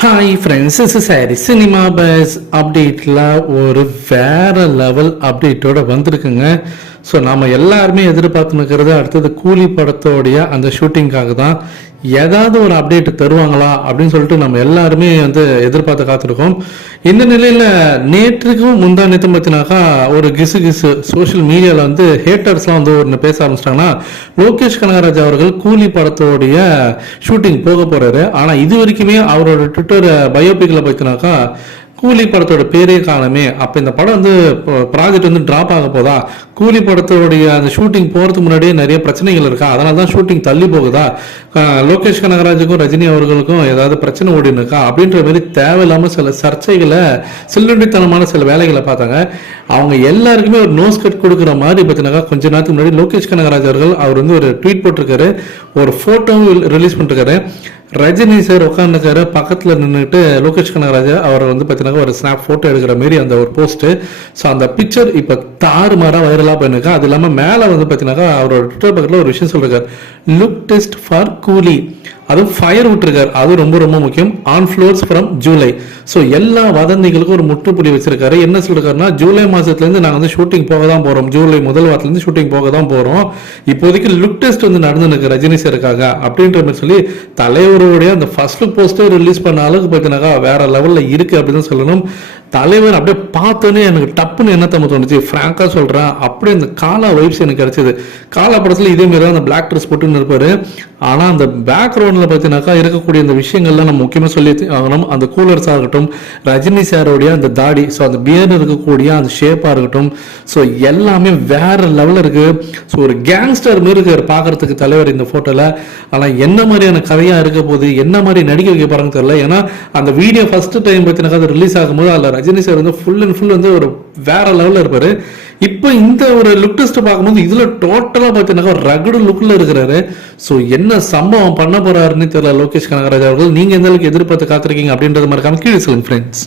Hi friends, is sorry cinema bus அப்டேட்டில் ஒரு வேற லெவல் அப்டேட்டோட வந்திருக்குங்க. ஸோ நாம் எல்லாருமே எதிர்பார்த்து நிற்கிறது அடுத்தது கூலி படத்தோடைய அந்த ஷூட்டிங்காக தான். ஏதாவது ஒரு அப்டேட் தருவாங்களா அப்படின்னு சொல்லிட்டு நம்ம எல்லாருமே எதிர்பார்த்து காத்திருக்கோம். இந்த நிலையில் நேற்றுக்கும் முந்தா நேற்று பார்த்தினாக்கா ஒரு கிசு சோஷியல் மீடியாவில் ஹேட்டர்ஸ்லாம் ஒன்று பேச ஆரம்பிச்சிட்டாங்கன்னா, லோகேஷ் கனகராஜ் அவர்கள் கூலி படத்தோடைய ஷூட்டிங் போக போகிறாரு. ஆனால் இது வரைக்குமே அவரோட ட்விட்டர் பயோபிக்கில் பார்த்தினாக்கா கூலி படத்தோட பேரே காணமே. அப்போ இந்த படம் ப்ராஜெக்ட் ட்ராப் ஆக போதா, கூலி படத்தோடைய அந்த ஷூட்டிங் போகிறதுக்கு முன்னாடியே நிறைய பிரச்சனைகள் இருக்கா, அதனால தான் ஷூட்டிங் தள்ளி போகுதா, லோகேஷ் கனகராஜுக்கும் ரஜினி அவர்களுக்கும் ஏதாவது பிரச்சனை ஓடின்னு இருக்கா அப்படின்ற மாதிரி தேவையில்லாமல் சில சர்ச்சைகளை சில்லண்டித்தனமான சில வேலைகளை பார்த்தாங்க. அவங்க எல்லாருக்குமே ஒரு நோஸ் கட் கொடுக்குற மாதிரி பார்த்தீங்கன்னா கொஞ்ச நேரத்துக்கு முன்னாடி லோகேஷ் கனகராஜ் அவர்கள் அவர் ஒரு ட்வீட் போட்டிருக்காரு, ஒரு ஃபோட்டோவும் ரிலீஸ் பண்ணிருக்காரு. ரஜினி சார் உட்காந்துருக்காரு, பக்கத்தில் நின்றுட்டு லோகேஷ் கனகராஜ் அவர் பார்த்தீங்கன்னா ஒரு ஸ்னாப் ஃபோட்டோ எடுக்கிற மாரி அந்த ஒரு போஸ்ட்டு. ஸோ அந்த பிக்சர் இப்போ தாறுமாறாக வைரலாக போயிருக்கா. அது இல்லாமல் மேலே பார்த்தீங்கன்னாக்கா அவரோட ட்விட்டர் பக்கத்தில் ஒரு விஷயம் சொல்லியிருக்காரு, லுக் டெஸ்ட் ஃபார் கூலி, அதுவும் ஃபயர் விட்டுருக்காரு. அது ரொம்ப ரொம்ப முக்கியம். On floors from July. So எல்லா வதந்திகளுக்கும் ஒரு முற்றுப்புள்ளி வச்சிருக்காரு. என்ன சொல்லிருக்காருன்னா, ஜூலை மாதத்துலேருந்து நாங்கள் ஷூட்டிங் போக தான் போகிறோம், ஜூலை முதல் வாரத்துலேருந்து ஷூட்டிங் போக தான் போகிறோம், இப்போதைக்கு லுக் டெஸ்ட் நடந்துருக்கு ரஜினி சாருக்காக அப்படின்ற மாதிரி சொல்லி தலைவருடைய அந்த ஃபர்ஸ்ட் லுக் போஸ்டர் ரிலீஸ் பண்ண அளவுக்கு பார்த்தீங்கன்னாக்கா வேற லெவலில் இருக்குது அப்படின்னு சொல்லணும். தலைவர் அப்படியே பார்த்தோன்னே எனக்கு டப்புன்னு என்ன தಮ್ಮ தோணுச்சு, ஃப்ராங்காக சொல்கிறேன், அப்படியே அந்த காலா வைப்ஸ் எனக்கு கிடைச்சது. காலா படத்தில் இதேமாரி தான் அந்த பிளாக் ட்ரெஸ் போட்டுன்னு இருப்பார். ஆனால் அந்த பேக்ரவுண்டில் பார்த்தீங்கன்னாக்கா இருக்கக்கூடிய இந்த விஷயங்கள்லாம் நம்ம முக்கியமாக சொல்லி ஆகணும். அந்த கூலர்ஸாக இருக்கட்டும், ரஜினி சாரோடைய அந்த தாடி, ஸோ அந்த பியர்டு இருக்கக்கூடிய அந்த ஷேப்பாக இருக்கட்டும், ஸோ எல்லாமே வேற லெவலில் இருக்குது. ஸோ ஒரு கேங்ஸ்டர் மாரி இருக்கார் பார்க்கறதுக்கு தலைவர் இந்த ஃபோட்டோவில். ஆனால் என்ன மாதிரியான கதையாக இருக்க போகுது, என்ன மாதிரி நடிக்க வைக்க போகிறாங்கன்னு தெரியல. ஏன்னா அந்த வீடியோ ஃபர்ஸ்ட் டைம் பார்த்தீங்கன்னா அது ரிலீஸ் ஆகும்போது அதில் Rajini sir full and full ஒரு வேற லெவலில் இருப்பார். இப்போ இந்த ஒரு லுக் டெஸ்ட் பார்க்கும்போது இதில் டோட்டலாக பார்த்தீங்கன்னா ஒரு ரகடு லுக்கில் இருக்கிறாரு. ஸோ என்ன சம்பவம் பண்ண போறாருன்னு தெரியல லோகேஷ் கனகராஜ் அவர்கள். நீங்கள் எந்த அளவுக்கு எதிர்பார்த்து காத்திருக்கீங்க அப்படின்றது மறக்காம கீழே சொல்லுங்க ஃப்ரெண்ட்ஸ்.